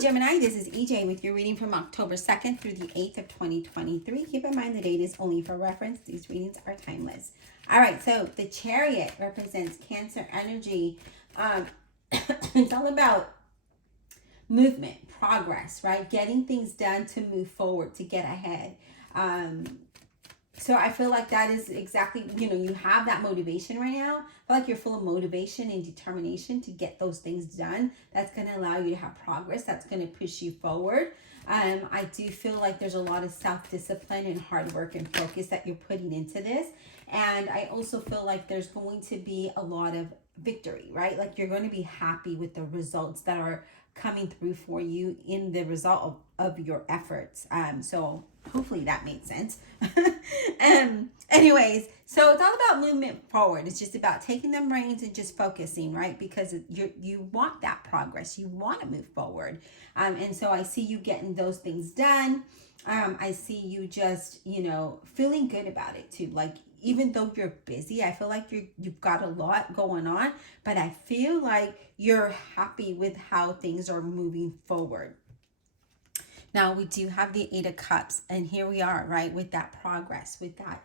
Gemini, this is EJ with your reading from October 2nd through the 8th of 2023. Keep in mind the date is only for reference. These readings are timeless. All right, so the Chariot represents Cancer energy. It's all about movement, progress, right? Getting things done to move forward, to get ahead. So I feel like that is exactly, you have that motivation right now. I feel like you're full of motivation and determination to get those things done. That's going to allow you to have progress. That's going to push you forward. I do feel like there's a lot of self-discipline and hard work and focus that you're putting into this. And I also feel like there's going to be a lot of victory, right? Like you're going to be happy with the results that are coming through for you in the result of your efforts. So hopefully that made sense. Anyways, so it's all about movement forward. It's just about taking them reins and just focusing, right? Because you want that progress. You want to move forward. And so I see you getting those things done. I see you just, feeling good about it too. Like, even though you're busy, I feel like you've got a lot going on, but I feel like you're happy with how things are moving forward. Now we do have the Eight of Cups, and here we are, right, with that progress, with that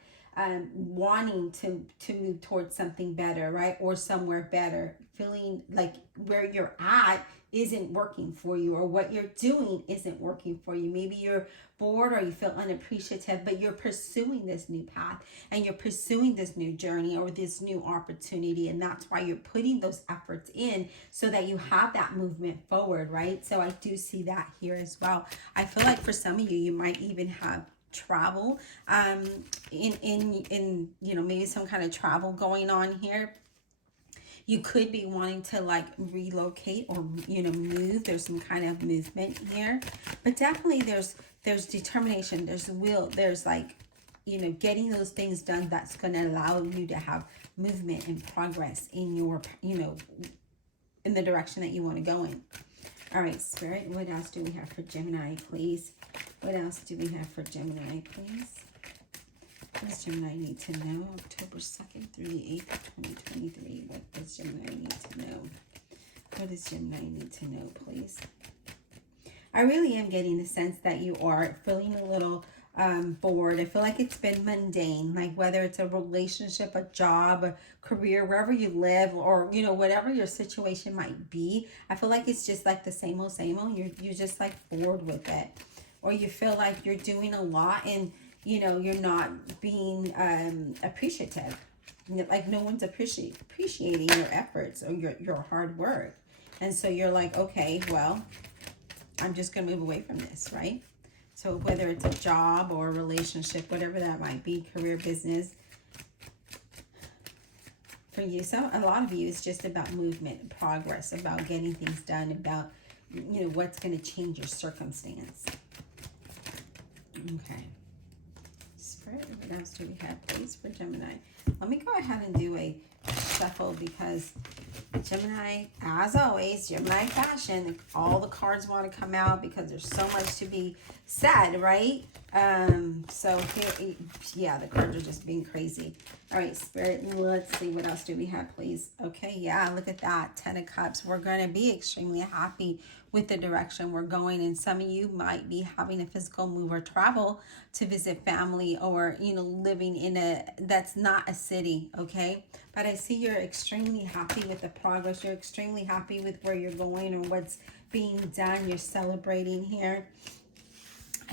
wanting to move towards something better, right, or somewhere better, feeling like where you're at isn't working for you, or what you're doing isn't working for you. Maybe you're bored or you feel unappreciative, but you're pursuing this new path and you're pursuing this new journey or this new opportunity, and that's why you're putting those efforts in so that you have that movement forward, right? So I do see that here as well. I feel like for some of you, you might even have travel in maybe some kind of travel going on here. You could be wanting to like relocate or move. There's some kind of movement here, but definitely there's determination, there's will, there's like getting those things done that's going to allow you to have movement and progress in your in the direction that you want to go in. All right, Spirit, what else do we have for Gemini, please? What else do we have for Gemini, please? What does Gemini need to know? October 2nd through the 8th of 2023. What does Gemini need to know? What does Gemini need to know, please? I really am getting the sense that you are feeling a little bored. I feel like it's been mundane, like whether it's a relationship, a job, a career, wherever you live, or whatever your situation might be. I feel like it's just like the same old. You're just like bored with it, or you feel like you're doing a lot and you're not being appreciative. Like no one's appreciating your efforts or your hard work, and so you're like, okay, well, I'm just gonna move away from this, right? So whether it's a job or a relationship, whatever that might be, career, business, for you, so a lot of you is just about movement, progress, about getting things done, about what's going to change your circumstance. Okay, Spirit, what else do we have, please, for Gemini? Let me go ahead and do a shuffle, because Gemini, as always, Gemini fashion, all the cards want to come out because there's so much to be said, right? So here, yeah, the cards are just being crazy. All right, Spirit, let's see, what else do we have, please? Okay, yeah, look at that, 10 of Cups. We're going to be extremely happy with the direction we're going, and some of you might be having a physical move or travel to visit family, or living in that's not a city, okay? But I see you're extremely happy with the progress. You're extremely happy with where you're going or what's being done. You're celebrating here.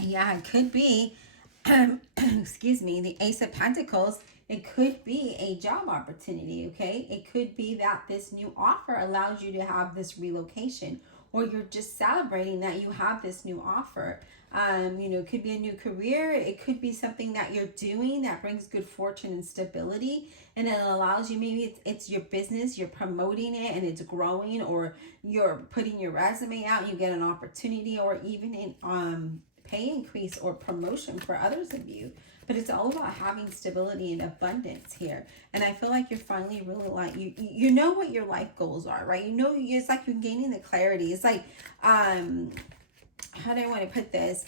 Yeah, it could be excuse me, the Ace of Pentacles. It could be a job opportunity, okay? It could be that this new offer allows you to have this relocation, or you're just celebrating that you have this new offer. It could be a new career. It could be something that you're doing that brings good fortune and stability, and it allows you, maybe it's your business, you're promoting it and it's growing, or you're putting your resume out, you get an opportunity, or even in pay increase or promotion for others of you. But it's all about having stability and abundance here. And I feel like you're finally really like, you know what your life goals are, right? It's like you're gaining the clarity. It's like, how do I want to put this?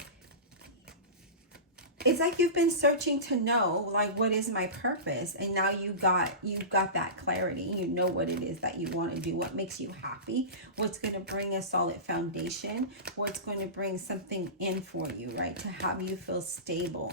it's like you've been searching to know, like, what is my purpose? And now you've got that clarity. You know what it is that you want to do, what makes you happy, what's going to bring a solid foundation, what's going to bring something in for you, right? To have you feel stable.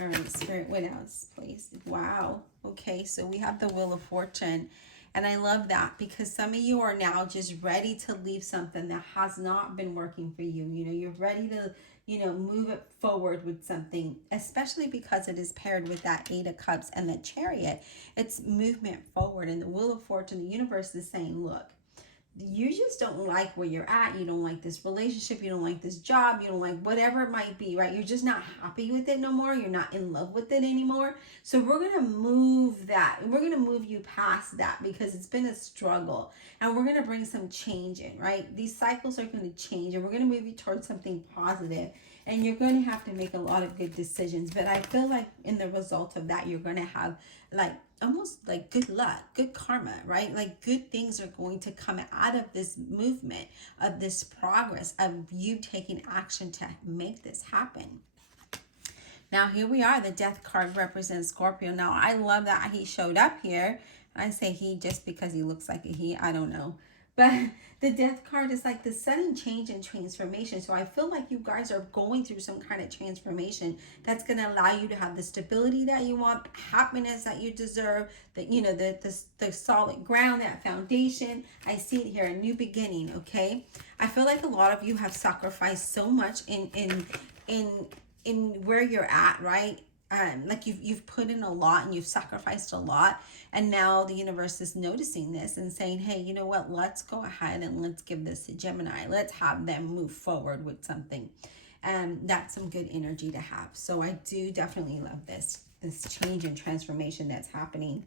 All right, Spirit, what else, please? Wow. Okay, so we have the Wheel of Fortune. And I love that because some of you are now just ready to leave something that has not been working for you. You know, you're ready to, you know, move it forward with something, especially because it is paired with that Eight of Cups and the Chariot. It's movement forward. And the Wheel of Fortune, the universe is saying, look, you just don't like where you're at. You don't like this relationship. You don't like this job. You don't like whatever it might be, right? You're just not happy with it no more. You're not in love with it anymore. So we're going to move that. We're going to move you past that because it's been a struggle. And we're going to bring some change in, right? These cycles are going to change and we're going to move you towards something positive. And you're going to have to make a lot of good decisions. But I feel like in the result of that, you're going to have like almost like good luck, good karma, right? Like good things are going to come out of this movement, of this progress, of you taking action to make this happen. Now here we are. The Death card represents Scorpio. Now I love that he showed up here. I say he just because he looks like a he. I don't know. But the Death card is like the sudden change and transformation. So I feel like you guys are going through some kind of transformation that's going to allow you to have the stability that you want, happiness that you deserve, that, you know, the solid ground, that foundation. I see it here, a new beginning, okay? I feel like a lot of you have sacrificed so much in where you're at, right? Like you've put in a lot and you've sacrificed a lot, and now the universe is noticing this and saying, hey, you know what, let's go ahead and let's give this to Gemini. Let's have them move forward with something. And that's some good energy to have. So I do definitely love this change and transformation that's happening.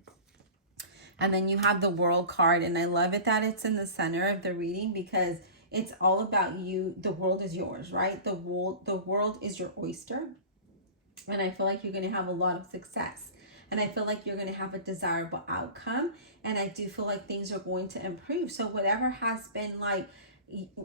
And then you have the World card, and I love it that it's in the center of the reading because it's all about you. The world is yours, right? The world is your oyster. And I feel like you're going to have a lot of success. And I feel like you're going to have a desirable outcome. And I do feel like things are going to improve. So whatever has been like,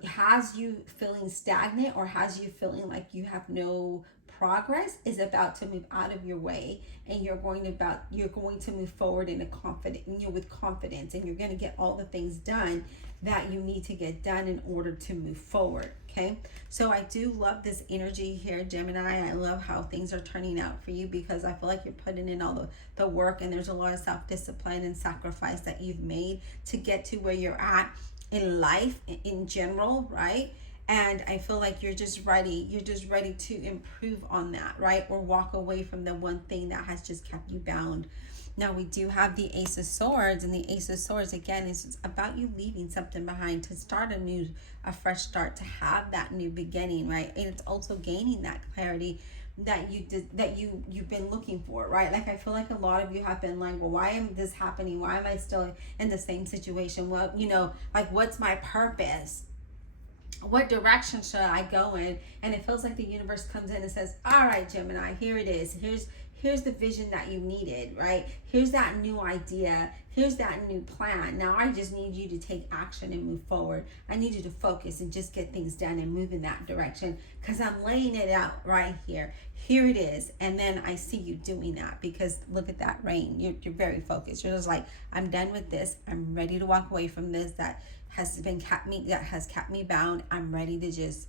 has you feeling stagnant or has you feeling like you have no progress is about to move out of your way, and you're going to move forward in a confident, with confidence, and you're going to get all the things done that you need to get done in order to move forward. Okay, so I do love this energy here, Gemini. I love how things are turning out for you because I feel like you're putting in all the work, and there's a lot of self-discipline and sacrifice that you've made to get to where you're at in life in general, right? And I feel like you're just ready to improve on that, right? Or walk away from the one thing that has just kept you bound. Now we do have the Ace of Swords, and the Ace of Swords again is about you leaving something behind to start a fresh start, to have that new beginning, right? And it's also gaining that clarity that you've been looking for, right? Like I feel like a lot of you have been like, well, why am this happening? Why am I still in the same situation? Well, you know, like what's my purpose? What direction should I go in? And it feels like the universe comes in and says, all right, Gemini, here it is. Here's the vision that you needed, right? Here's that new idea. Here's that new plan. Now I just need you to take action and move forward. I need you to focus and just get things done and move in that direction because I'm laying it out right here. Here it is. And then I see you doing that because look at that rain. You're very focused. You're just like, I'm done with this. I'm ready to walk away from this that has kept me bound. I'm ready to just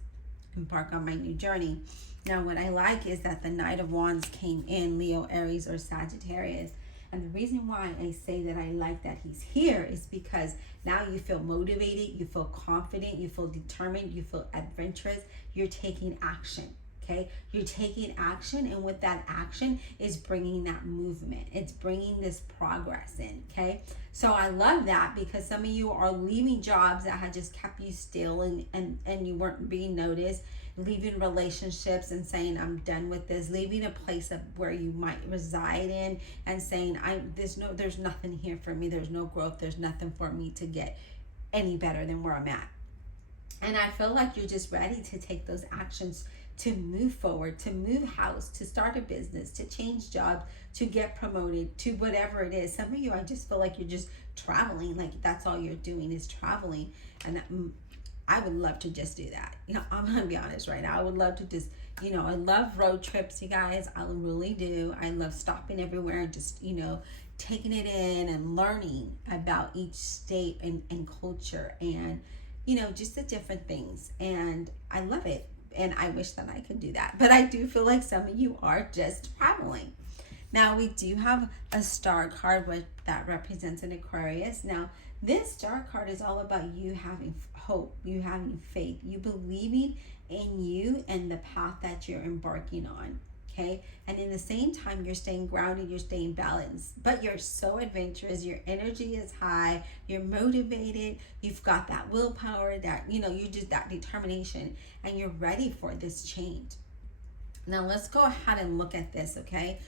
embark on my new journey. Now, what I like is that the Knight of Wands came in, Leo, Aries, or Sagittarius. And the reason why I say that I like that he's here is because now you feel motivated, you feel confident, you feel determined, you feel adventurous, you're taking action. Okay, you're taking action, and with that action is bringing that movement. It's bringing this progress in. Okay, so I love that because some of you are leaving jobs that had just kept you still and you weren't being noticed, leaving relationships and saying I'm done with this, leaving a place of where you might reside in and saying there's nothing here for me, there's no growth, there's nothing for me to get any better than where I'm at. And I feel like you're just ready to take those actions to move forward, to move house, to start a business, to change jobs, to get promoted, to whatever it is. Some of you, I just feel like you're just traveling, like that's all you're doing is traveling. And I would love to just do that. You know, I'm gonna be honest right now. I would love to just, you know, I love road trips, you guys. I really do. I love stopping everywhere and just, you know, taking it in and learning about each state and culture and, you know, just the different things. And I love it. And I wish that I could do that. But I do feel like some of you are just traveling. Now we do have a star card that represents an Aquarius. Now this star card is all about you having hope, you having faith, you believing in you and the path that you're embarking on. Okay, and in the same time you're staying grounded, you're staying balanced, but you're so adventurous, your energy is high, you're motivated, you've got that willpower, that, you know, you just that determination, and you're ready for this change. Now let's go ahead and look at this, okay?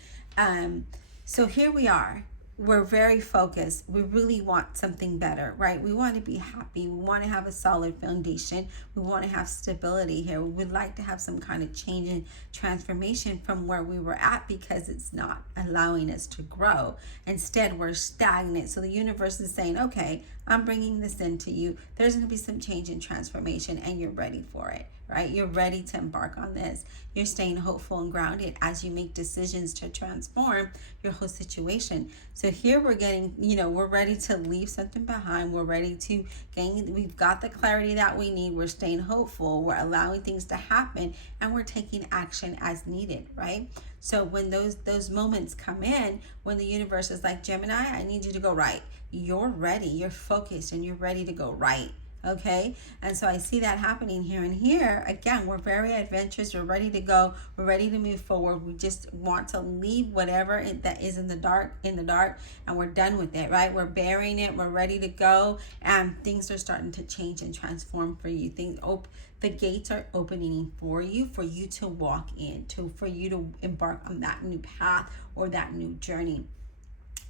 So here we are. We're very focused. We really want something better, right? We want to be happy. We want to have a solid foundation. We want to have stability here. We would like to have some kind of change and transformation from where we were at, because it's not allowing us to grow. Instead, we're stagnant. So the universe is saying, okay, I'm bringing this into you. There's going to be some change and transformation, and you're ready for it, right? You're ready to embark on this. You're staying hopeful and grounded as you make decisions to transform your whole situation. So here we're getting, you know, we're ready to leave something behind. We're ready to gain, we've got the clarity that we need. We're staying hopeful. We're allowing things to happen, and we're taking action as needed, right? So when those moments come in, when the universe is like, Gemini, I need you to go right. You're ready, you're focused, and you're ready to go right. Okay, and so I see that happening here. And here again, we're very adventurous, we're ready to go, we're ready to move forward. We just want to leave whatever that is in the dark, and we're done with it, right? We're burying it, we're ready to go, and things are starting to change and transform for you. The gates are opening for you to walk in, for you to embark on that new path or that new journey.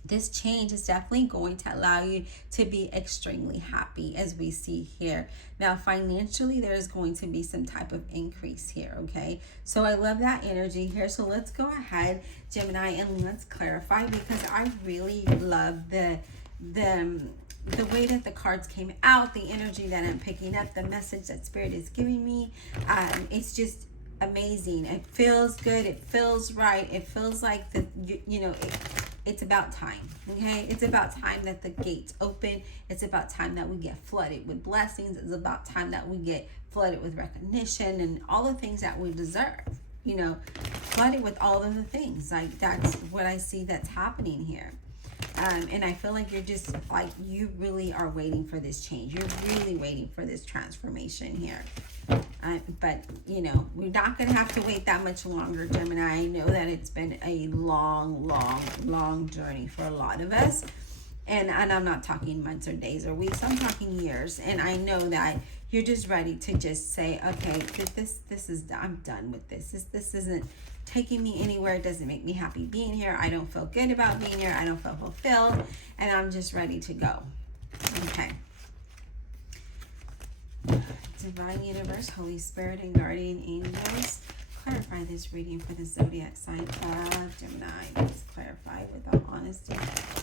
This change is definitely going to allow you to be extremely happy, as we see here. Now, financially, there's going to be some type of increase here, okay? So I love that energy here. So let's go ahead, Gemini, and let's clarify, because I really love the way that the cards came out, the energy that I'm picking up, the message that Spirit is giving me. It's just amazing. It feels good. It feels right. It feels like it's about time, okay? It's about time that the gates open. It's about time that we get flooded with blessings. It's about time that we get flooded with recognition and all the things that we deserve, you know, flooded with all of the things. Like, that's what I see that's happening here. And I feel like you're just like, you really are waiting for this change. You're really waiting for this transformation here. But, you know, we're not going to have to wait that much longer, Gemini. I know that it's been a long journey for a lot of us. And I'm not talking months or days or weeks. I'm talking years. And I know that you're just ready to just say, okay, this is, I'm done with this. This isn't taking me anywhere. It doesn't make me happy being here. I don't feel good about being here. I don't feel fulfilled. And I'm just ready to go. Okay. Divine Universe, Holy Spirit, and Guardian Angels, clarify this reading for the zodiac sign of Gemini. Please clarify with all honesty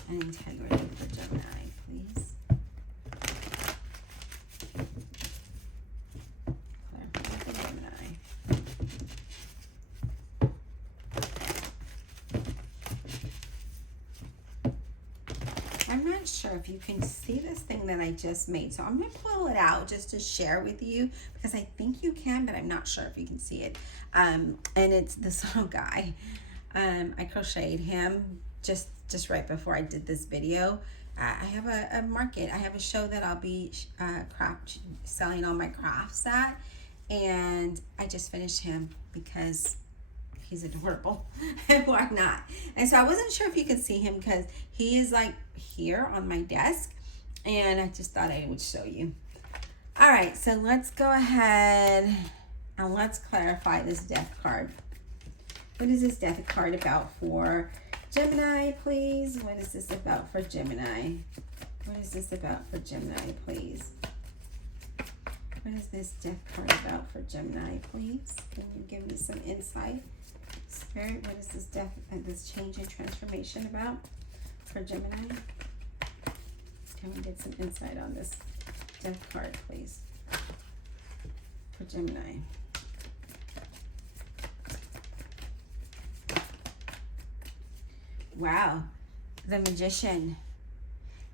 and integrity for Gemini, please. Clarify for Gemini. I'm not sure if you can see this thing that I just made. So I'm going to pull it out just to share with you, because I think you can, but I'm not sure if you can see it. And it's this little guy. I crocheted him just right before I did this video. I have a market. I have a show that I'll be selling all my crafts at. And I just finished him because he's adorable. Why not? And so I wasn't sure if you could see him, because he is like here on my desk, and I just thought I would show you. All right, so let's go ahead and let's clarify this death card. What is this death card about for Gemini, please? What is this about for Gemini? What is this about for Gemini, please? What is this death card about for Gemini, please? Can you give me some insight? Spirit, what is this death and this change and transformation about for Gemini? Can we get some insight on this death card, please? for Gemini. Wow, the Magician.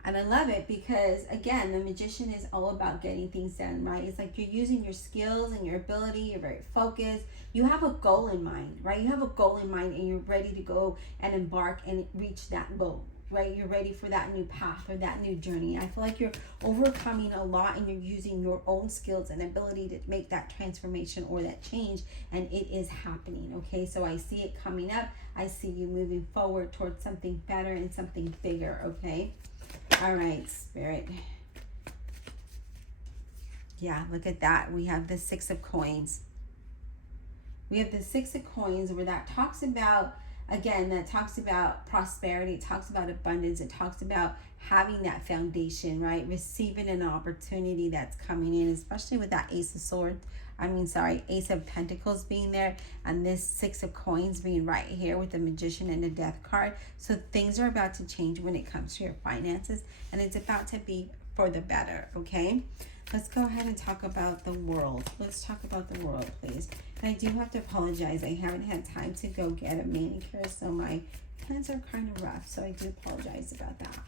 And I love it because, again, the Magician is all about getting things done, right? It's like you're using your skills and your ability. You're very focused. You have a goal in mind, right? You have a goal in mind and you're ready to go and embark and reach that goal, right? You're ready for that new path or that new journey. I feel like you're overcoming a lot and you're using your own skills and ability to make that transformation or that change, and it is happening, okay? So I see it coming up. I see you moving forward towards something better and something bigger, okay? All right, Spirit. Yeah, look at that. We have the Six of Coins. We have the Six of Coins where that talks about, again, that talks about prosperity. It talks about abundance. It talks about having that foundation, right? Receiving an opportunity that's coming in, especially with that Ace of Swords. Ace of Pentacles being there, and this Six of Coins being right here with the Magician and the Death card. So things are about to change when it comes to your finances, and it's about to be for the better, okay? Let's go ahead and talk about the world. Let's talk about the world, please. And I do have to apologize. I haven't had time to go get a manicure, so my hands are kind of rough, so I do apologize about that.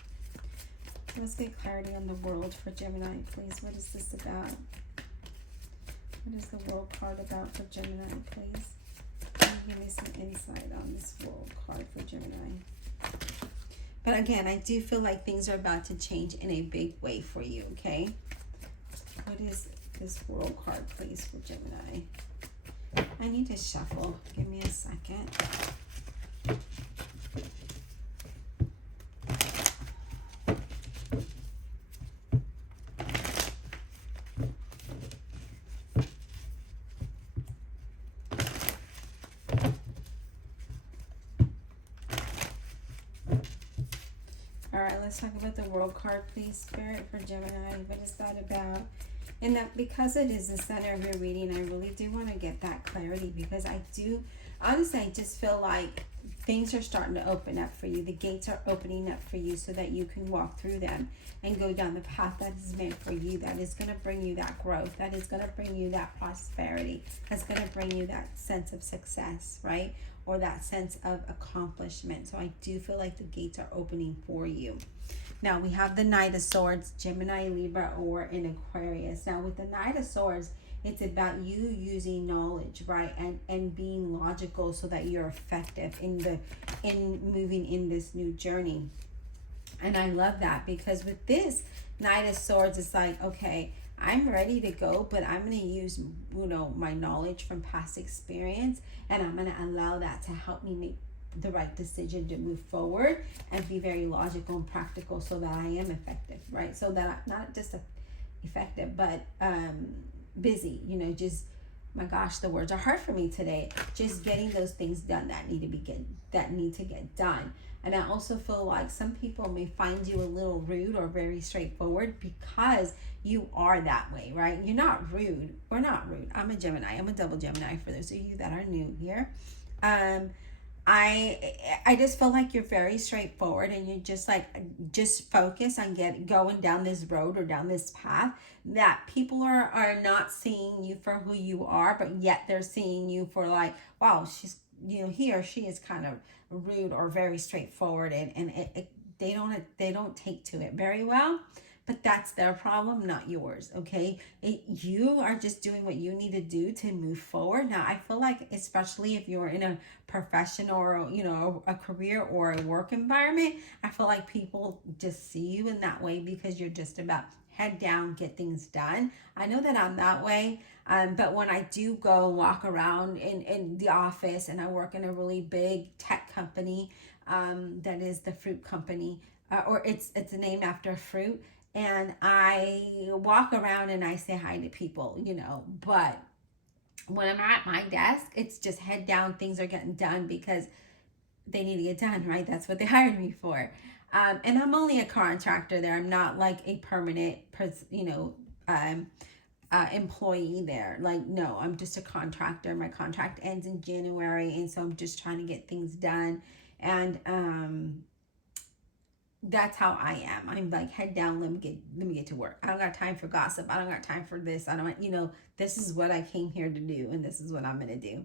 Let's get clarity on the world for Gemini, please. What is this about? What is the world card about for Gemini, please? Give me some insight on this world card for Gemini. But again, I do feel like things are about to change in a big way for you, okay? What is this world card, please, for Gemini? I need to shuffle. Give me a second. All right, let's talk about the world card, please, Spirit, for Gemini. What is that about? And that because it is the center of your reading, I really do want to get that clarity, because I do, honestly, I just feel like things are starting to open up for you. The gates are opening up for you so that you can walk through them and go down the path that is meant for you, that is going to bring you that growth, that is going to bring you that prosperity, that's going to bring you that sense of success, right? Or that sense of accomplishment. So I do feel like the gates are opening for you. Now we have the Knight of Swords, Gemini, Libra, or in Aquarius. Now with the Knight of Swords, it's about you using knowledge, right? And being logical so that you're effective in moving in this new journey. And I love that, because with this Knight of Swords, it's like, okay, I'm ready to go, but I'm going to use, my knowledge from past experience, and I'm going to allow that to help me make the right decision to move forward and be very logical and practical so that I am effective, right? So that I'm not just effective, but busy, just, my gosh, the words are hard for me today. Just getting those things done that need to get done. And I also feel like some people may find you a little rude or very straightforward because you are that way, right? You're not rude. We're not rude. I'm a Gemini. I'm a double Gemini for those of you that are new here. I just feel like you're very straightforward, and you're just focus on going down this road or down this path, that people are not seeing you for who you are, but yet they're seeing you for like, wow, she's, he or she is kind of rude or very straightforward, and they don't take to it very well. But that's their problem, not yours, okay? You are just doing what you need to do to move forward. Now, I feel like, especially if you're in a profession or, a career or a work environment, I feel like people just see you in that way because you're just about head down, get things done. I know that I'm that way, but when I do go walk around in the office, and I work in a really big tech company that is the fruit company, or it's named after fruit, and I walk around and I say hi to people, but when I'm at my desk, it's just head down, things are getting done because they need to get done, right? That's what they hired me for. And I'm only a contractor there. I'm not like a permanent, employee there. Like, no, I'm just a contractor. My contract ends in January, and so I'm just trying to get things done. And That's how I am. I'm like, head down, let me get to work. I don't got time for gossip. I don't got time for this. I don't, this is what I came here to do, and this is what I'm gonna do.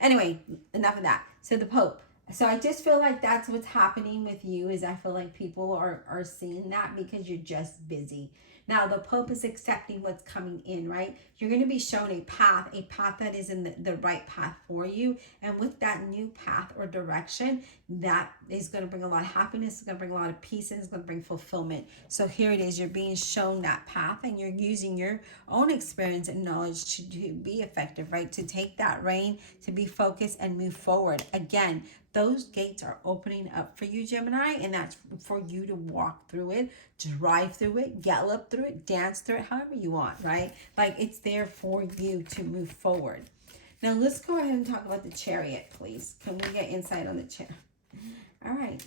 Anyway, enough of that. So the Pope. So I just feel like that's what's happening with you, is I feel like people are seeing that because you're just busy. Now the Pope is accepting what's coming in, right? You're going to be shown a path that is in the right path for you. And with that new path or direction, that is going to bring a lot of happiness. It's going to bring a lot of peace, and it's going to bring fulfillment. So here it is. You're being shown that path, and you're using your own experience and knowledge to be effective, right? To take that reign, to be focused and move forward. Again, those gates are opening up for you, Gemini, and that's for you to walk through it, drive through it, gallop through it, dance through it, however you want, right? Like, it's there for you to move forward. Now, let's go ahead and talk about the Chariot, please. Can we get insight on the Chariot? All right.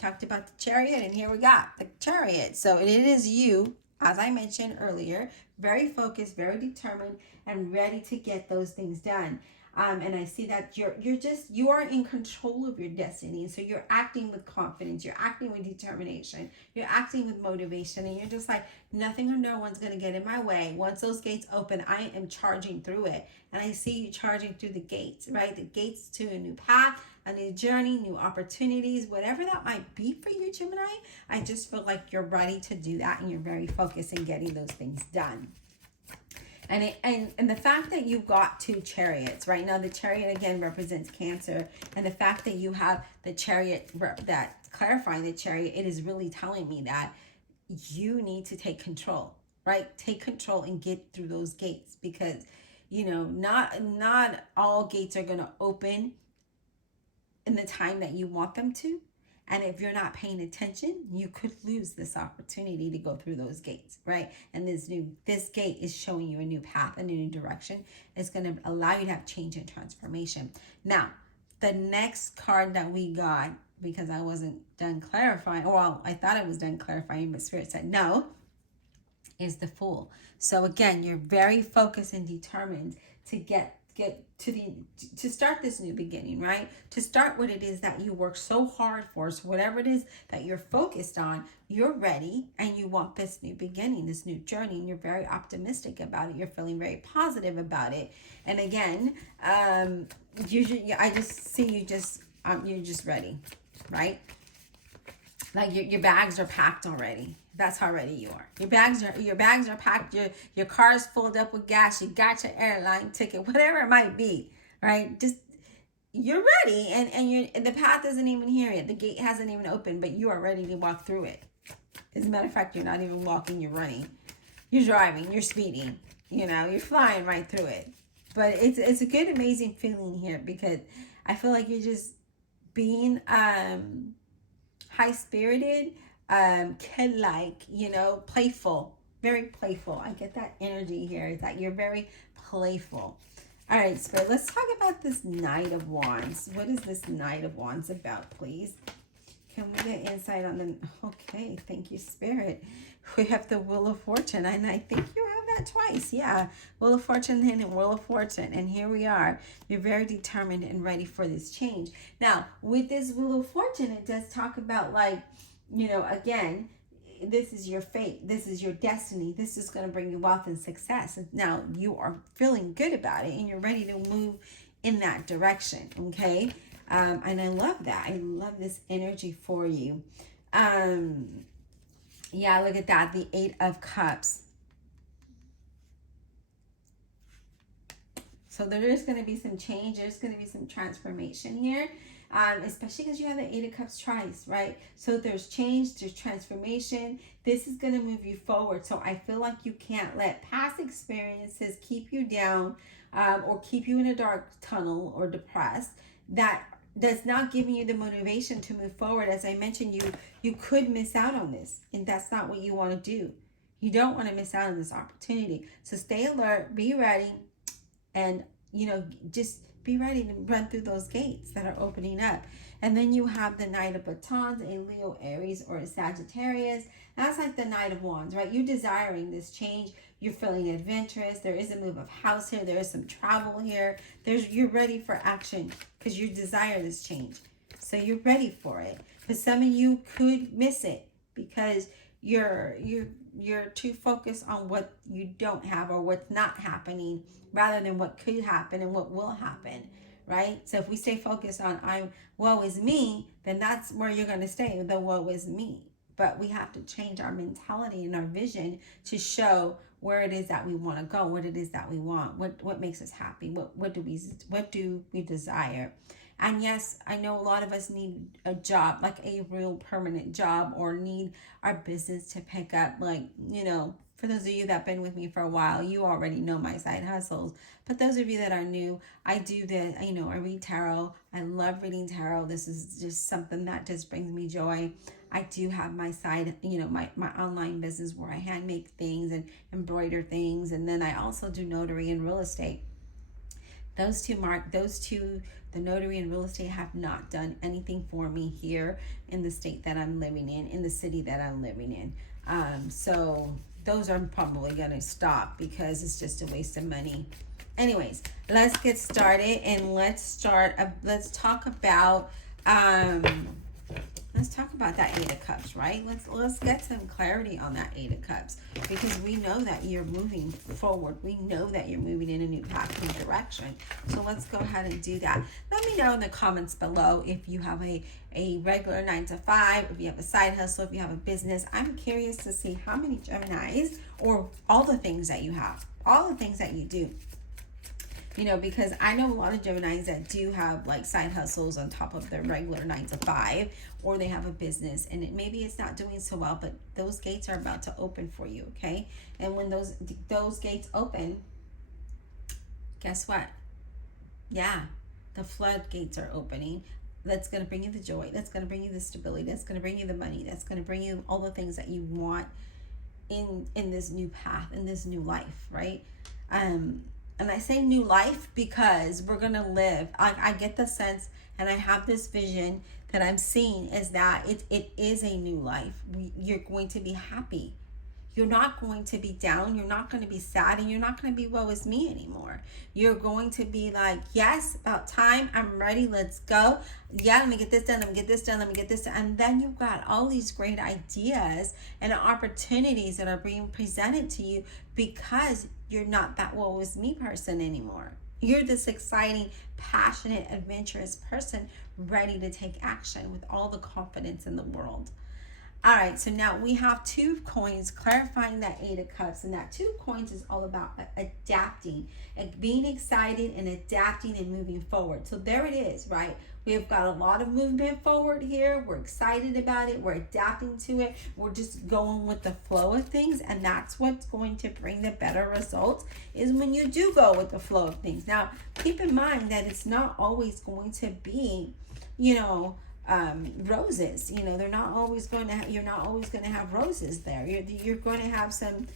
Talked about the Chariot, and here we got the Chariot. So it is you, as I mentioned earlier, very focused, very determined, and ready to get those things done. And I see that you are in control of your destiny. So you're acting with confidence, you're acting with determination, you're acting with motivation, and you're just like, nothing or no one's going to get in my way. Once those gates open, I am charging through it. And I see you charging through the gates, right? The gates to a new path, a new journey, new opportunities, whatever that might be for you, Gemini. I just feel like you're ready to do that, and you're very focused in getting those things done. And the fact that you got 2 chariots, right? Now the Chariot again represents Cancer, and the fact that you have the Chariot, that clarifying the Chariot, it is really telling me that you need to take control, right? Take control and get through those gates, because not all gates are going to open in the time that you want them to. And if you're not paying attention, you could lose this opportunity to go through those gates, right? And this gate is showing you a new path, a new direction. It's going to allow you to have change and transformation. Now, the next card that we got, because I wasn't done clarifying, well, I thought I was done clarifying, but Spirit said no, is the Fool. So again, you're very focused and determined to get to start this new beginning, right? To start what it is that you work so hard for. So whatever it is that you're focused on, you're ready, and you want this new beginning, this new journey, and you're very optimistic about it. You're feeling very positive about it. And again, I just see you're just ready, right? Like your bags are packed already. That's how ready you are. Your bags are packed. Your car's filled up with gas. You got your airline ticket, whatever it might be, right? Just, you're ready, and the path isn't even here yet. The gate hasn't even opened, but you are ready to walk through it. As a matter of fact, you're not even walking. You're running. You're driving. You're speeding. You're flying right through it. But it's a good, amazing feeling here, because I feel like you're just being high-spirited, kid-like, playful, very playful. I get that energy here, is that you're very playful. All right, Spirit, let's talk about this Knight of Wands. What is this Knight of Wands about, please? Can we get insight on the... Okay, thank you, Spirit. We have the Wheel of Fortune, and I think you have that twice. Yeah, Wheel of Fortune and Wheel of Fortune, and here we are. You're very determined and ready for this change. Now, with this Wheel of Fortune, it does talk about, like, again, this is your fate. This is your destiny. This is going to bring you wealth and success. Now, you are feeling good about it, and you're ready to move in that direction, okay? And I love that. I love this energy for you. Yeah, look at that. The 8 of Cups. So there is going to be some change. There's going to be some transformation here. Especially because you have the 8 of Cups twice, right? So there's change, there's transformation. This is going to move you forward. So I feel like you can't let past experiences keep you down, or keep you in a dark tunnel or depressed. That's not giving you the motivation to move forward. As I mentioned, you could miss out on this, and that's not what you want to do. You don't want to miss out on this opportunity. So stay alert, be ready, and just be ready to run through those gates that are opening up. And then you have the Knight of Batons, a Leo, Aries, or a Sagittarius. That's like the Knight of Wands, right? You're desiring this change. You're feeling adventurous. There is a move of house here. There is some travel here. You're ready for action because you desire this change. So you're ready for it. But some of you could miss it. because you're too focused on what you don't have or what's not happening rather than what could happen and what will happen, right? So if we stay focused on I'm woe is me, then that's where you're going to stay, the woe is me. But we have to change our mentality and our vision to show where it is that we want to go, what it is that we want, what makes us happy, what do we desire. And yes, I know a lot of us need a job, like a real permanent job, or need our business to pick up. Like, for those of you that have been with me for a while, you already know my side hustles. But those of you that are new, I do this, I read tarot. I love reading tarot. This is just something that just brings me joy. I do have my side, my online business where I hand make things and embroider things. And then I also do notary and real estate. Those two, the notary and real estate, have not done anything for me here in the state that I'm living in the city that I'm living in. So those are probably going to stop because it's just a waste of money. Anyways, let's get started and let's talk about that Eight of Cups, right? Let's get some clarity on that Eight of Cups, because we know that you're moving forward. We know that you're moving in a new path, new direction. So let's go ahead and do that. Let me know in the comments below if you have a regular 9 to 5, if you have a side hustle, if you have a business. I'm curious to see how many Geminis, or all the things that you have, all the things that you do. Because I know a lot of Geminis that do have like side hustles on top of their regular 9 to 5, or they have a business and maybe it's not doing so well, but those gates are about to open for you, okay? And when those gates open, guess what? Yeah, the floodgates are opening. That's going to bring you the joy. That's going to bring you the stability. That's going to bring you the money. That's going to bring you all the things that you want in this new path, in this new life, right? And I say new life because we're going to live. I get the sense, and I have this vision that I'm seeing, is that it is a new life. You're going to be happy. You're not going to be down. You're not going to be sad. And you're not going to be woe is me anymore. You're going to be like, yes, about time. I'm ready. Let's go. Yeah, let me get this done. Let me get this done. Let me get this done. And then you've got all these great ideas and opportunities that are being presented to you because you're not that woe is me person anymore. You're this exciting, passionate, adventurous person ready to take action with all the confidence in the world. All right, so now we have 2 coins clarifying that Eight of Cups, and that 2 coins is all about adapting and being excited and adapting and moving forward. So there it is, right? We've got a lot of movement forward here. We're excited about it. We're adapting to it. We're just going with the flow of things, and that's what's going to bring the better results, is when you do go with the flow of things. Now, keep in mind that it's not always going to be, roses. They're not always going to you're not always going to have roses there. You're going to have some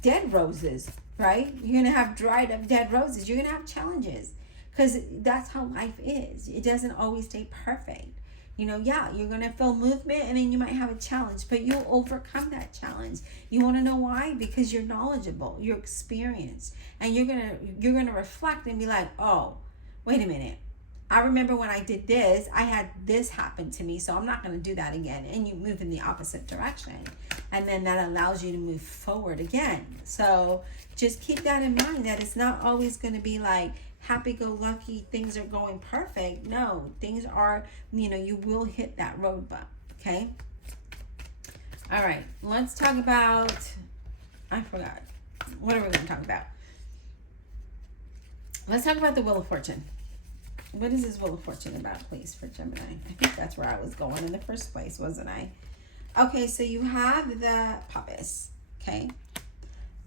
dead roses, right? You're going to have dried up dead roses. You're going to have challenges, because that's how life is. It doesn't always stay perfect. Yeah, you're going to feel movement, and then you might have a challenge, but you'll overcome that challenge. You want to know why? Because you're knowledgeable, you're experienced, and you're going to reflect and be like, oh, wait a minute. I remember when I did this, I had this happen to me, so I'm not going to do that again. And you move in the opposite direction. And then that allows you to move forward again. So just keep that in mind, that it's not always going to be like happy-go-lucky, things are going perfect. No, things are, you will hit that road bump, okay? All right, let's talk about, I forgot. What are we going to talk about? Let's talk about the Wheel of Fortune. What is this Wheel of Fortune about, please, for Gemini? I think that's where I was going in the first place, wasn't I? Okay, so you have the Papas, okay?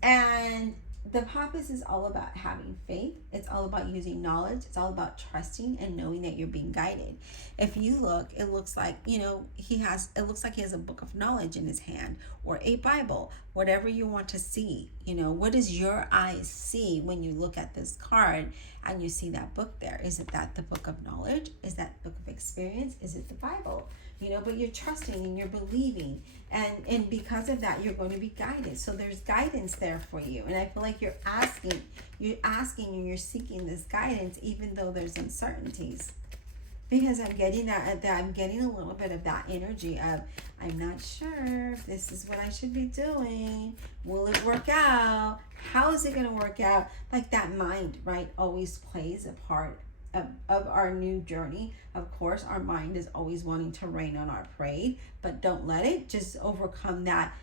And the Papas is all about having faith. It's all about using knowledge. It's all about trusting and knowing that you're being guided. If you look, it looks like, he has a book of knowledge in his hand, or a Bible, whatever you want to see. What does your eyes see when you look at this card and you see that book there? Is it that the book of knowledge? Is that the book of experience? Is it the Bible? But you're trusting and you're believing. And because of that, you're going to be guided. So there's guidance there for you. And I feel like you're asking and you're seeking this guidance, even though there's uncertainties. because I'm getting that I'm getting a little bit of that energy of, I'm not sure if this is what I should be doing. Will it work out? How is it going to work out? Like that mind, right, always plays a part of our new journey. Of course, our mind is always wanting to rain on our parade, but don't let it just overcome that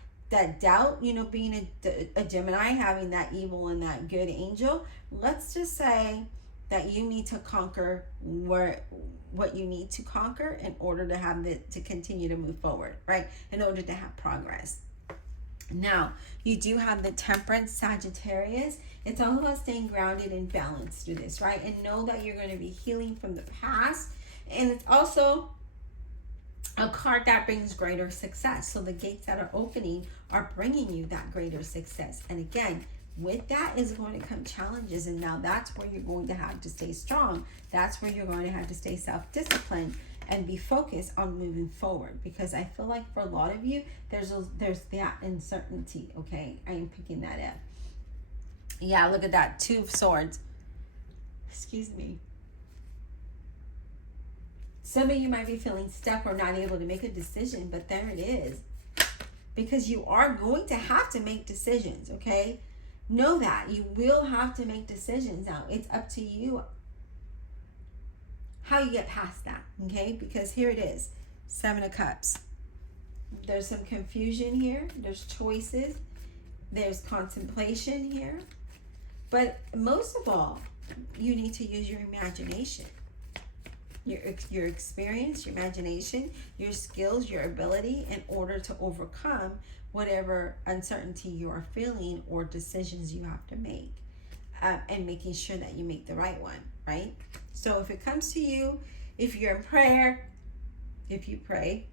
doubt. You know, being a Gemini, having that evil and that good angel, let's just say that you need to conquer what you need to conquer in order to have to continue to move forward, right? In order to have progress. Now, you do have the Temperance Sagittarius. It's all about staying grounded and balanced through this, right? And know that you're going to be healing from the past. And it's also a card that brings greater success. So the gates that are opening are bringing you that greater success. And again, with that is going to come challenges, and now that's where you're going to have to stay strong. That's where you're going to have to stay self-disciplined and be focused on moving forward, because I feel like for a lot of you, there's that uncertainty. Okay, I am picking that up. Yeah, look at that, 2 of Swords. Excuse me. Some of you might be feeling stuck or not able to make a decision, but there it is, because you are going to have to make decisions. Okay, know that you will have to make decisions. Now it's up to you how you get past that, okay? Because here it is, 7 of Cups. There's some confusion here. There's choices. There's contemplation here. But most of all, you need to use your imagination. Your experience, your imagination, your skills, your ability in order to overcome whatever uncertainty you are feeling or decisions you have to make, and making sure that you make the right one, right? So if it comes to you, if you're in prayer, if you pray,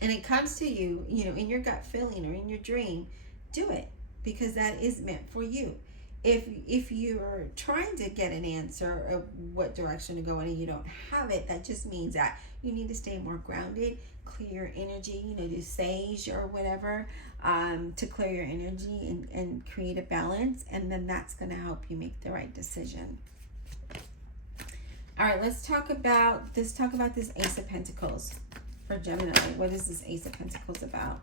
and it comes to you, you know, in your gut feeling or in your dream, do it, because that is meant for you. If you're trying to get an answer of what direction to go in and you don't have it, that just means that you need to stay more grounded, clear your energy, you know, do sage or whatever, to clear your energy and create a balance, and then that's going to help you make the right decision. All right, let's talk about this Ace of Pentacles for Gemini. What is this Ace of Pentacles about?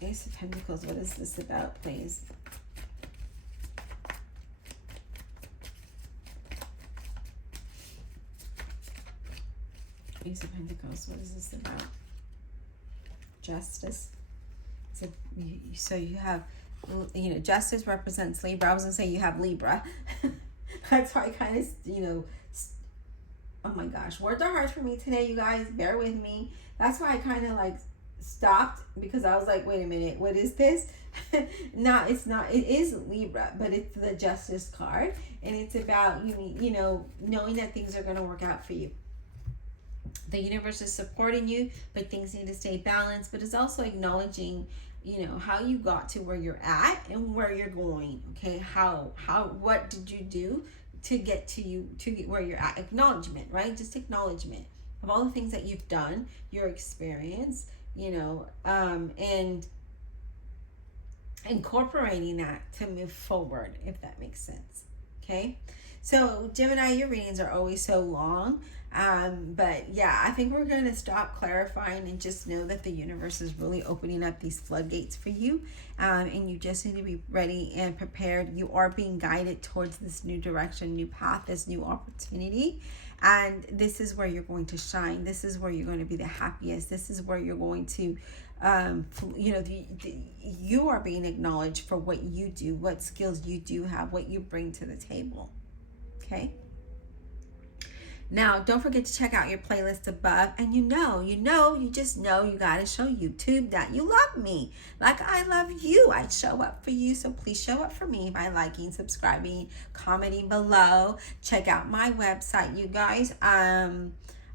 Ace of Pentacles, what is this about, please? Ace of Pentacles, what is this about? Justice. So you have, you know, Justice represents Libra. I was going to say you have Libra. That's why I kind of, you know, oh my gosh, words are hard for me today, you guys. Bear with me. That's why I kind of like stopped, because I was like, wait a minute, what is this? No, it's not. It is Libra, but it's the Justice card, and it's about you know, knowing that things are going to work out for you. The universe is supporting you, but things need to stay balanced. But it's also acknowledging, you know, how you got to where you're at and where you're going. Okay, what did you do to get where you're at? Acknowledgement, right? Just acknowledgement of all the things that you've done, your experience, you know, and incorporating that to move forward, if that makes sense. Okay, so Gemini, your readings are always so long, but yeah, I think we're going to stop clarifying and just know that the universe is really opening up these floodgates for you, and you just need to be ready and prepared. You are being guided towards this new direction, new path, this new opportunity, and this is where you're going to shine. This is where you're going to be the happiest. This is where you're going to you know, you are being acknowledged for what you do, what skills you do have, what you bring to the table. Okay, now don't forget to check out your playlist above, and you just know you got to show YouTube that you love me like I love you. I show up for you, so please show up for me by liking, subscribing, commenting below. Check out my website, you guys.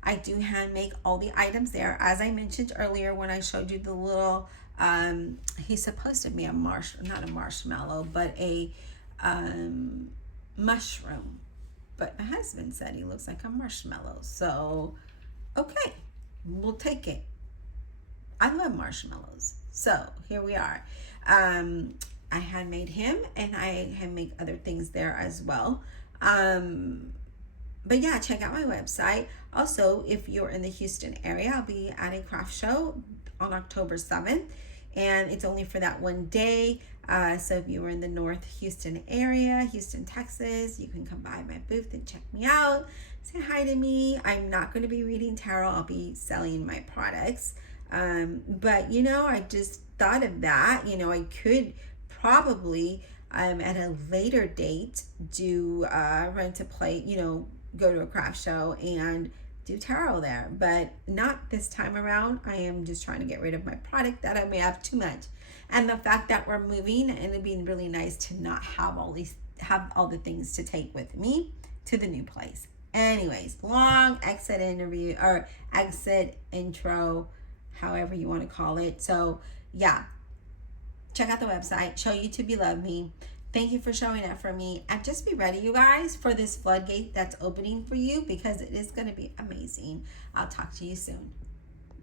I do hand make all the items there, as I mentioned earlier when I showed you the little he's supposed to be not a marshmallow, but a mushroom, but my husband said he looks like a marshmallow, so okay, we'll take it. I love marshmallows. So here we are. I had made him, and I had made other things there as well. But yeah, check out my website. Also, if you're in the Houston area, I'll be at a craft show on October 7th, and it's only for that one day. So if you were in the North Houston area, Houston, Texas, you can come by my booth and check me out. Say hi to me. I'm not going to be reading tarot. I'll be selling my products. But, you know, I just thought of that. You know, I could probably at a later date do rent a plate, you know, go to a craft show and do tarot there, but not this time around. I am just trying to get rid of my product that I may have too much, and the fact that we're moving, and it'd be really nice to not have all the things to take with me to the new place. Anyways, long exit interview or exit intro, however you want to call it. So yeah, check out the website. Show YouTube you love me. Thank you for showing up for me, and just be ready, you guys, for this floodgate that's opening for you, because it is going to be amazing. I'll talk to you soon.